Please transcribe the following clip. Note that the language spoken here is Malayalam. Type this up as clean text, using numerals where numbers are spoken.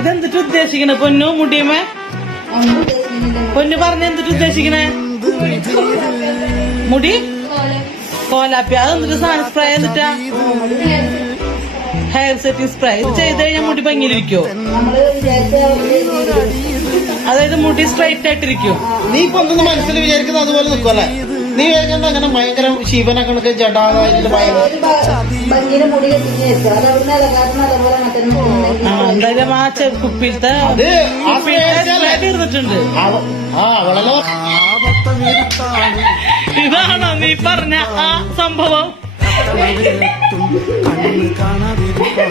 ഇതെന്തിട്ട് ഉദ്ദേശിക്കണേ പൊന്നു മുടിയമ്മ? പൊന്നു പറഞ്ഞ എന്തിട്ട് ഉദ്ദേശിക്കണേ? മുടി കോലാപ്പി. അതെന്തിട്ട് സാധനം സ്പ്രേ എന്നിട്ടാ? Hair setting spray. ഇത് ചെയ്ത് കഴിഞ്ഞാൽ മുടി ഭംഗിയിലിരിക്കോ? അതായത് മുടി സ്ട്രൈറ്റ് ആയിട്ടിരിക്കും. നീ ഇപ്പൊ എന്തെന്ന് മനസ്സിൽ വിചാരിക്കുന്നത് അതുപോലെ നിൽക്കുമല്ലേ? നീ വിചാരിക്കണ്ട അങ്ങനെ ഭയങ്കര ശിവനെ കണക്ക് ജടാതായിട്ട് എന്തായാലും ആ കുപ്പിയിലത്തെ തീർന്നിട്ടുണ്ട്. ഇതാണോ നീ പറഞ്ഞ ആ സംഭവം? കണ്ണ് കാണാതിരിക്കാൻ